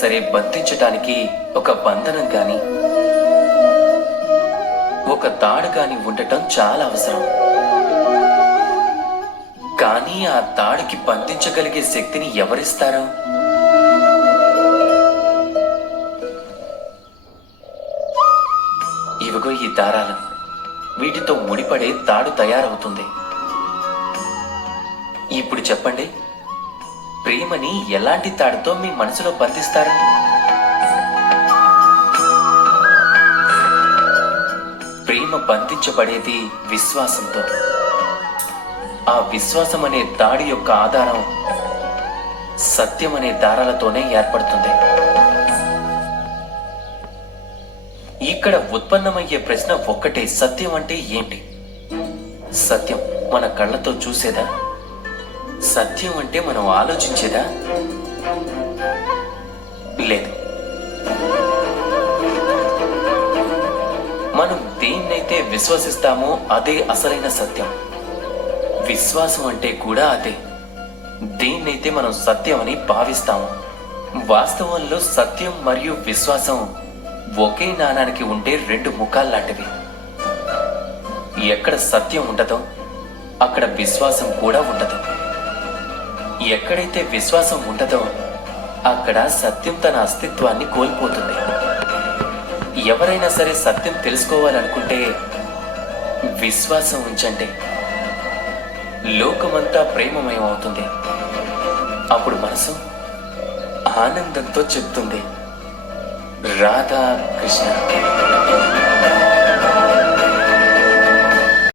సరే బంధించటానికి ఒక బంధనం గాని ఒక తాడు గాని ఉండటం చాలా అవసరం. కానీ ఆ తాడుకి బంధించగలిగే శక్తిని ఎవరిస్తారు? ఇవిగో ఈ దారాలు, వీటితో ముడిపడే తాడు తయారవుతుంది. ఇప్పుడు చెప్పండి, ప్రేమని ఎలాంటి తాడుతో మీ మనసులో బంధిస్తారు? ప్రేమ బంధించబడేది విశ్వాసంతో. ఆ విశ్వాసం అనే తాడి యొక్క ఆధారం సత్యం అనే దారాలతోనే ఏర్పడుతుంది. ఇక్కడ ఉత్పన్నమయ్యే ప్రశ్న ఒక్కటే, సత్యం అంటే ఏంటి? సత్యం మన కళ్ళతో చూసేదా? సత్యం అంటే మనం ఆలోచించేదా? లేదు. మనం దేన్నైతే విశ్వసిస్తామో అదే అసలైన సత్యం. విశ్వాసం అంటే కూడా అదే. దేన్నైతే మనం సత్యం అని భావిస్తాము. వాస్తవంలో సత్యం మరియు విశ్వాసం ఒకే నాణానికి ఉండే రెండు ముఖాల్లాంటివి. ఎక్కడ సత్యం ఉండదో అక్కడ విశ్వాసం కూడా ఉండదు. ఎక్కడైతే విశ్వాసం ఉండదో అక్కడ సత్యం తన అస్తిత్వాన్ని కోల్పోతుంది. ఎవరైనా సరే సత్యం తెలుసుకోవాలనుకుంటే విశ్వాసం ఉంచండి. లోకమంతా ప్రేమమయం అవుతుంది. అప్పుడు మనసు ఆనందంతో చెప్తుంది, రాధా కృష్ణ.